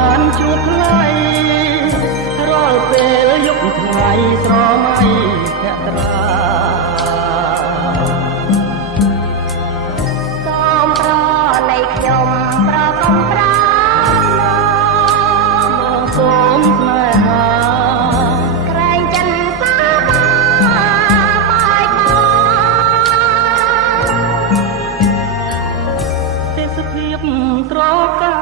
បានជួបថ្លៃរាល់ពេលយប់ថ្ងៃស្រមៃភក្ត្រាសូមប្រនៃខ្ញុំប្រកំប្រាមកសូមស្នេហាក្រែងចិនសាបាបាយបាទេសភាពត្រកា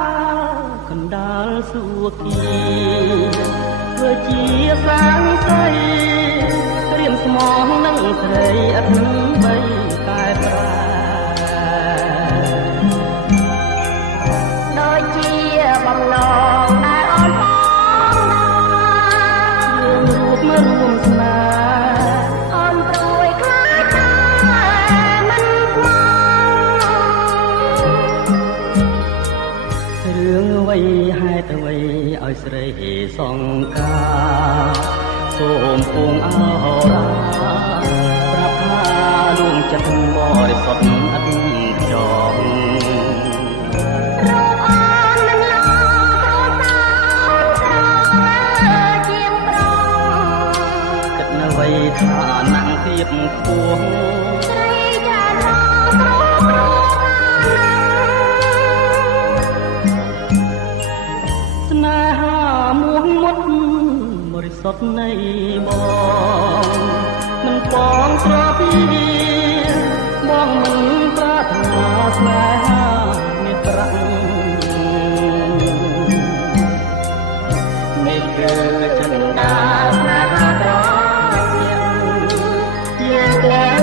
កណ្ដាលសួគ៌ធ្វើជាសាងសីក្រៀមស្មងនឹងស្រីអត់នឹងបីកែប្រែដូចជាបំណងដែលអូនបងរូបមករួមស្នេហ៍អូនព្រួយខ្លាចតែមិនខ្មងរឿងអ្វីហេតុអ្វីឲ្យស្រីសង្ការសូមពងអរាប្រាប់ថាលួងចិត្តបរិសុទ្ធអត់ចងរកអូនមិនឡងព្រោះសោស្រជាងប្រងគិតនៅអ្វីថាណាំងទៀបខ្ពស់ស្រីចារោព្រោះស្នេហាមួងមុតបរិសុទ្ធនៃបងមិនបងស្រពីបងមិនប្រាថ្នាស្នេហាមេប្រាក់នេះគឺចិន្តាស្នេហាត្រជាជា